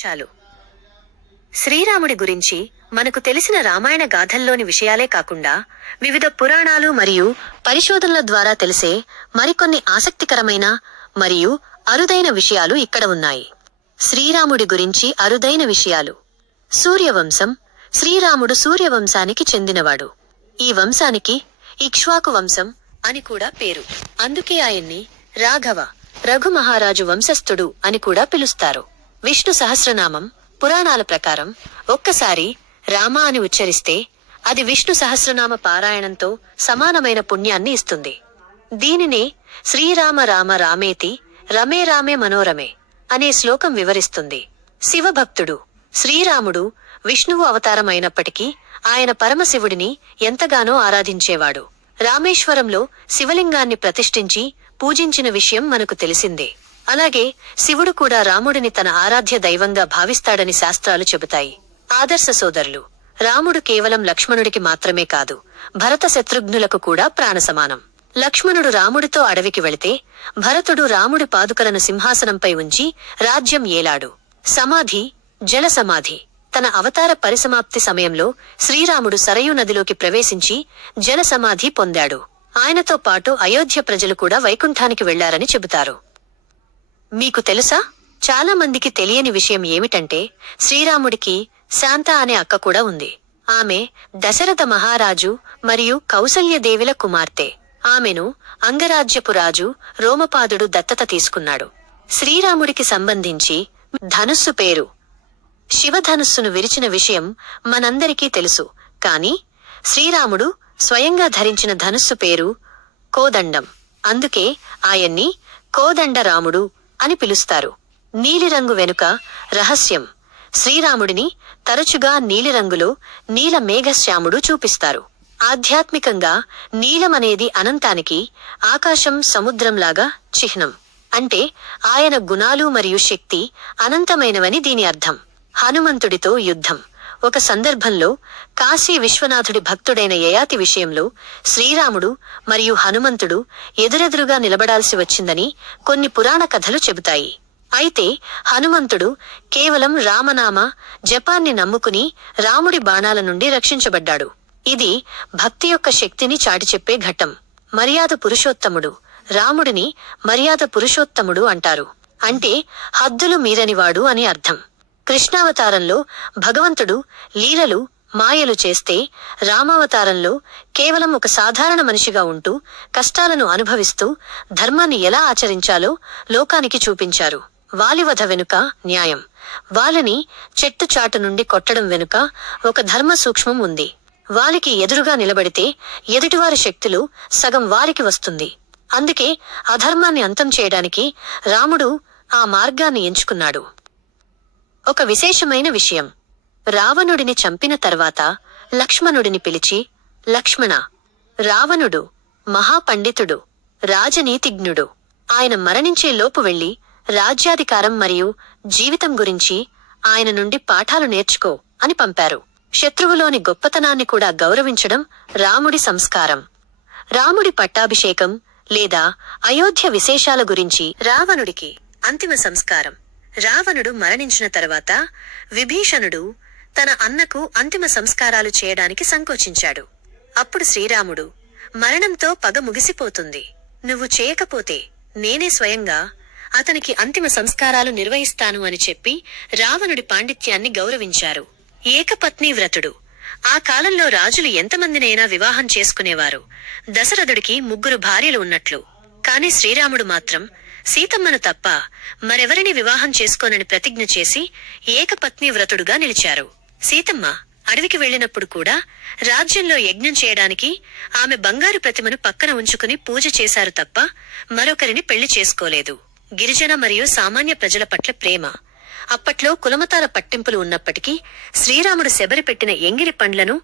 చాలు. శ్రీరాముడి గురించి మనకు తెలిసిన రామాయణ గాథల్లోని విషయాలే కాకుండా వివిధ పురాణాలు మరియు పరిశోధనల ద్వారా తెలిసే మరికొన్ని ఆసక్తికరమైన మరియు అరుదైన విషయాలు ఇక్కడ ఉన్నాయి. శ్రీరాముడి గురించి అరుదైన విషయాలు. సూర్యవంశం. శ్రీరాముడు సూర్యవంశానికి చెందినవాడు. ఈ వంశానికి ఇక్ష్వాకు వంశం అని కూడా పేరు. అందుకే ఆయన్ని రాఘవ, రఘు మహారాజు వంశస్థుడు అని కూడా పిలుస్తారు. విష్ణు సహస్రనామం పురాణాల ప్రకారం ఒక్కసారి రామ అని ఉచ్చరిస్తే అది విష్ణు సహస్రనామ పారాయణంతో సమానమైన పుణ్యాన్ని ఇస్తుంది. దీనినే శ్రీరామ రామ రామేతి రమే రామే మనోరమే అనే శ్లోకం వివరిస్తుంది. శివభక్తుడు. శ్రీరాముడు విష్ణువు అవతారం అయినప్పటికీ ఆయన పరమశివుడిని ఎంతగానో ఆరాధించేవాడు. రామేశ్వరంలో శివలింగాన్ని ప్రతిష్ఠించి పూజించిన విషయం మనకు తెలిసిందే. అలాగే శివుడు కూడా రాముడిని తన ఆరాధ్య దైవంగా భావిస్తాడని శాస్త్రాలు చెబుతాయి. ఆదర్శ సోదరులు. రాముడు కేవలం లక్ష్మణుడికి మాత్రమే కాదు, భరత శత్రుఘ్నులకు కూడా ప్రాణసమానం. లక్ష్మణుడు రాముడితో అడవికి వెళితే భరతుడు రాముడి పాదుకలను సింహాసనంపై ఉంచి రాజ్యం ఏలాడు. సమాధి. జల సమాధి. తన అవతార పరిసమాప్తి సమయంలో శ్రీరాముడు సరయూ నదిలోకి ప్రవేశించి జల సమాధి పొందాడు. ఆయనతో పాటు అయోధ్య ప్రజలు కూడా వైకుంఠానికి వెళ్లారని చెబుతారు. మీకు తెలుసా? చాలా మందికి తెలియని విషయం ఏమిటంటే శ్రీరాముడికి శాంత అనే అక్క కూడా ఉంది. ఆమె దశరథ మహారాజు మరియు కౌసల్యదేవిల కుమార్తె. ఆమెను అంగరాజ్యపు రాజు రోమపాదుడు దత్తత తీసుకున్నాడు. శ్రీరాముడికి సంబంధించి ధనుస్సు పేరు శివధనుస్సును విరిచిన విషయం మనందరికీ తెలుసు. కాని శ్రీరాముడు స్వయంగా ధరించిన ధనుస్సు పేరు కోదండం. అందుకే ఆయన్ని కోదండరాముడు అని పిలుస్తారు. నీలిరంగు వెనుక రహస్యం. శ్రీరాముడిని తరచుగా నీలిరంగులో నీల మేఘశ్యాముడు చూపిస్తారు. ఆధ్యాత్మికంగా నీలమనేది అనంతానికి, ఆకాశం సముద్రంలాగా చిహ్నం. అంటే ఆయన గుణాలు మరియు శక్తి అనంతమైనవని దీని అర్థం. హనుమంతుడితో యుద్ధం. ఒక సందర్భంలో కాశీ విశ్వనాథుడి భక్తుడైన యయాతి విషయంలో శ్రీరాముడు మరియు హనుమంతుడు ఎదురెదురుగా నిలబడాల్సి వచ్చిందని కొన్ని పురాణ కథలు చెబుతాయి. అయితే హనుమంతుడు కేవలం రామనామ జపాన్ని నమ్ముకుని రాముడి బాణాల నుండి రక్షించబడ్డాడు. ఇది భక్తి యొక్క శక్తిని చాటిచెప్పే ఘట్టం. మర్యాద పురుషోత్తముడు. రాముడిని మర్యాద పురుషోత్తముడు అంటారు. అంటే హద్దులు మీరనివాడు అని అర్థం. కృష్ణావతారంలో భగవంతుడు లీలలు మాయలు చేస్తే రామావతారంలో కేవలం ఒక సాధారణ మనిషిగా ఉంటూ కష్టాలను అనుభవిస్తూ ధర్మాన్ని ఎలా ఆచరించాలో లోకానికి చూపించారు. వాలివధ వెనుక న్యాయం. వాలిని చెట్టు చాటు నుండి కొట్టడం వెనుక ఒక ధర్మ సూక్ష్మం ఉంది. వాలికి ఎదురుగా నిలబడితే ఎదుటివారి శక్తులు సగం వారికి వస్తుంది. అందుకే అధర్మాన్ని అంతం చేయడానికి రాముడు ఆ మార్గాన్ని ఎంచుకున్నాడు. ఒక విశేషమైన విషయం. రావణుడిని చంపిన తర్వాత లక్ష్మణుడిని పిలిచి, లక్ష్మణ, రావణుడు మహాపండితుడు, రాజనీతిజ్ఞుడు. ఆయన మరణించే లోపు వెళ్లి రాజ్యాధికారం మరియు జీవితం గురించి ఆయన నుండి పాఠాలు నేర్చుకో అని పంపారు. శత్రువులోని గొప్పతనాన్ని కూడా గౌరవించడం రాముడి సంస్కారం. రాముడి పట్టాభిషేకం లేదా అయోధ్య విశేషాల గురించి. రావణుడికి అంతిమ సంస్కారం. రావణుడు మరణించిన తర్వాత విభీషణుడు తన అన్నకు అంతిమ సంస్కారాలు చేయడానికి సంకోచించాడు. అప్పుడు శ్రీరాముడు, మరణంతో పగ ముగిసిపోతుంది, నువ్వు చేయకపోతే నేనే స్వయంగా అతనికి అంతిమ సంస్కారాలు నిర్వహిస్తాను అని చెప్పి రావణుడి పాండిత్యాన్ని గౌరవించారు. ఏకపత్ని వ్రతుడు. ఆ కాలంలో రాజులు ఎంతమందినైనా వివాహం చేసుకునేవారు. దశరథుడికి 3 భార్యలు ఉన్నట్లు. కాని శ్రీరాముడు మాత్రం సీతమ్మను తప్ప మరెవరిని వివాహం చేసుకోనని ప్రతిజ్ఞ చేసి ఏకపత్ని వ్రతుడుగా నిలిచారు. సీతమ్మ అడవికి వెళ్లినప్పుడు కూడా రాజ్యంలో యజ్ఞం చేయడానికి ఆమె బంగారు ప్రతిమను పక్కన ఉంచుకుని పూజ చేశారు తప్ప మరొకరిని పెళ్లి చేసుకోలేదు. గిరిజన మరియు సామాన్య ప్రజల పట్ల ప్రేమ. అప్పట్లో కులమతాల పట్టింపులు ఉన్నప్పటికీ శ్రీరాముడు శబరి పెట్టిన ఎంగిలి పండ్లను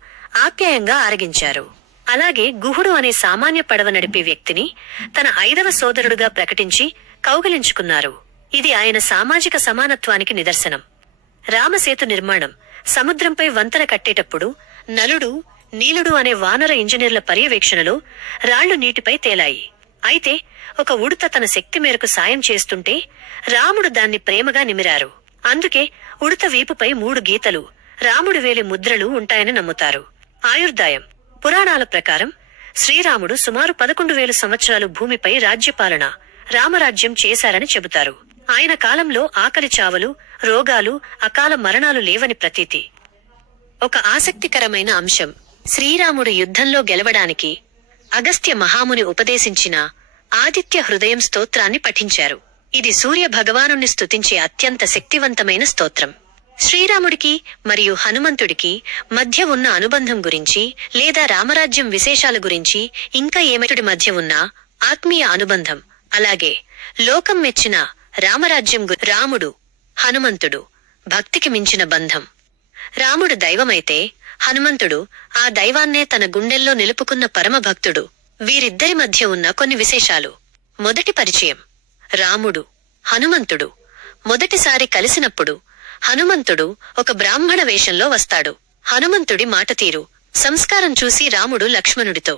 ఆప్యాయంగా ఆరగించారు. అలాగే గుహుడు అనే సామాన్య పడవ నడిపే వ్యక్తిని తన 5వ సోదరుడుగా ప్రకటించి కౌగిలించుకున్నారు. ఇది ఆయన సామాజిక సమానత్వానికి నిదర్శనం. రామసేతు నిర్మాణం. సముద్రంపై వంతెన కట్టేటప్పుడు నలుడు, నీలుడు అనే వానర ఇంజనీర్ల పర్యవేక్షణలో రాళ్లు నీటిపై తేలాయి. అయితే ఒక ఉడుత తన శక్తి మేరకు సాయం చేస్తుంటే రాముడు దాన్ని ప్రేమగా నిమిరారు. అందుకే ఉడత వీపుపై 3 గీతలు, రాముడి వేలి ముద్రలు ఉంటాయని నమ్ముతారు. ఆయుర్దాయం. పురాణాల ప్రకారం శ్రీరాముడు సుమారు 11,000 సంవత్సరాలు భూమిపై రాజ్యపాలన, రామరాజ్యం చేశారని చెబుతారు. ఆయన కాలంలో ఆకలి చావలు, రోగాలు, అకాల మరణాలు లేవని ప్రతీతి. ఒక ఆసక్తికరమైన అంశం, శ్రీరాముడు యుద్ధంలో గెలవడానికి అగస్త్య మహాముని ఉపదేశించిన ఆదిత్య హృదయం స్తోత్రాన్ని పఠించారు. ఇది సూర్య భగవానుణ్ణి స్తుతించే అత్యంత శక్తివంతమైన స్తోత్రం. శ్రీరాముడికి మరియు హనుమంతుడికి మధ్య ఉన్న అనుబంధం గురించి లేదా రామరాజ్యం విశేషాల గురించి, ఇంకా ఏమిటి మధ్య ఉన్న ఆత్మీయ అనుబంధం, అలాగే లోకం మెచ్చిన రామరాజ్యం రాముడు, హనుమంతుడు భక్తికి మించిన బంధం. రాముడు దైవమైతే హనుమంతుడు ఆ దైవాన్నే తన గుండెల్లో నిలుపుకున్న పరమ భక్తుడు. వీరిద్దరి మధ్య ఉన్న కొన్ని విశేషాలు. మొదటి పరిచయం. రాముడు, హనుమంతుడు మొదటిసారి కలిసినప్పుడు హనుమంతుడు ఒక బ్రాహ్మణ వేషంలో వస్తాడు. హనుమంతుడి మాటతీరు, సంస్కారం చూసి రాముడు లక్ష్మణుడితో,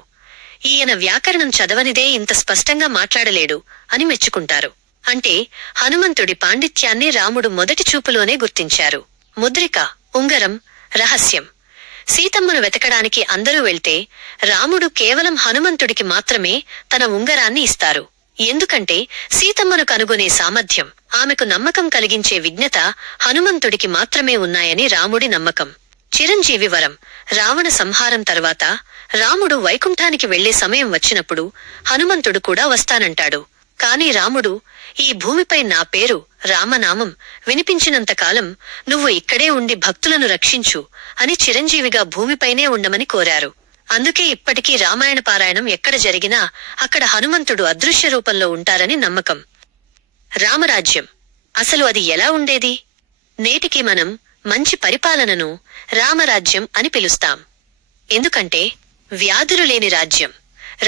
ఈయన వ్యాకరణం చదవనిదే ఇంత స్పష్టంగా మాట్లాడలేడు అని మెచ్చుకుంటారు. అంటే హనుమంతుడి పాండిత్యాన్ని రాముడు మొదటి చూపులోనే గుర్తించారు. ముద్రిక, ఉంగరం, రహస్యం. సీతమ్మను వెతకడానికి అందరూ వెళ్తే రాముడు కేవలం హనుమంతుడికి మాత్రమే తన ఉంగరాన్ని ఇస్తారు. ఎందుకంటే సీతమ్మను కనుగొనే సామర్థ్యం, ఆమెకు నమ్మకం కలిగించే విజ్ఞత హనుమంతుడికి మాత్రమే ఉన్నాయని రాముడి నమ్మకం. చిరంజీవి వరం. రావణ సంహారం తర్వాత రాముడు వైకుంఠానికి వెళ్లే సమయం వచ్చినప్పుడు హనుమంతుడు కూడా వస్తానంటాడు. కాని రాముడు, ఈ భూమిపై నా పేరు రామనామం వినిపించినంతకాలం నువ్వు ఇక్కడే ఉండి భక్తులను రక్షించు అని చిరంజీవిగా భూమిపైనే ఉండమని కోరారు. అందుకే ఇప్పటికీ రామాయణ పారాయణం ఎక్కడ జరిగినా అక్కడ హనుమంతుడు అదృశ్య రూపంలో ఉంటారని నమ్మకం. రామరాజ్యం. అసలు అది ఎలా ఉండేది? నేటికి మనం మంచి పరిపాలనను రామరాజ్యం అని పిలుస్తాం. ఎందుకంటే వ్యాధులు లేని రాజ్యం.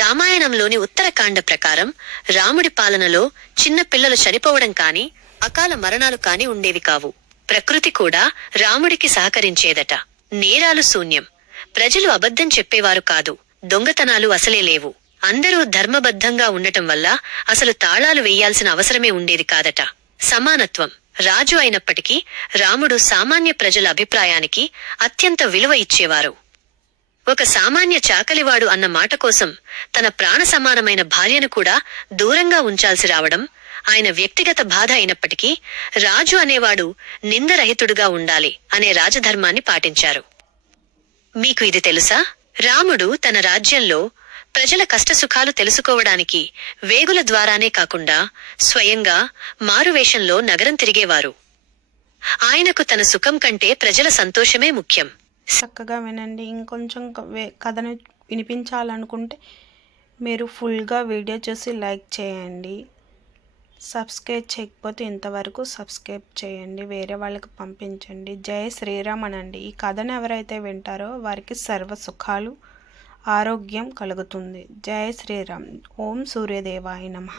రామాయణంలోని ఉత్తరకాండ ప్రకారం రాముడి పాలనలో చిన్న పిల్లలు చనిపోవడం కాని, అకాల మరణాలు కాని ఉండేవి కావు. ప్రకృతి కూడా రాముడికి సహకరించేదట. నేరాలు శూన్యం. ప్రజలు అబద్ధం చెప్పేవారు కాదు. దొంగతనాలు అసలే లేవు. అందరూ ధర్మబద్ధంగా ఉండటం వల్ల అసలు తాళాలు వెయ్యాల్సిన అవసరమే ఉండేది కాదట. సమానత్వం. రాజు అయినప్పటికీ రాముడు సామాన్య ప్రజల అభిప్రాయానికి అత్యంత విలువ ఇచ్చేవారు. ఒక సామాన్య చాకలివాడు అన్న మాట కోసం తన ప్రాణ సమానమైన భార్యను కూడా దూరంగా ఉంచాల్సి రావడం ఆయన వ్యక్తిగత బాధ అయినప్పటికీ రాజు అనేవాడు నిందరహితుడుగా ఉండాలి అనే రాజధర్మాన్ని పాటించారు. మీకు ఇది తెలుసా? రాముడు తన రాజ్యంలో ప్రజల కష్టసుఖాలు తెలుసుకోవడానికి వేగుల ద్వారానే కాకుండా స్వయంగా మారువేషంలో నగరం తిరిగేవారు. ఆయనకు తన సుఖం కంటే ప్రజల సంతోషమే ముఖ్యం. చక్కగా వినండి. ఇంకొంచెం కథను వినిపించాలనుకుంటే మీరు ఫుల్గా వీడియో చూసి లైక్ చేయండి. సబ్స్క్రైబ్ చేయకపోతే ఇంతవరకు సబ్స్క్రైబ్ చేయండి, వేరే వాళ్ళకి పంపించండి. జై శ్రీరామ్ అనండి. ఈ కథను ఎవరైతే వింటారో వారికి సర్వ సుఖాలు, ఆరోగ్యం కలుగుతుంది. జై శ్రీరామ్. ఓం సూర్యదేవాయ నమః.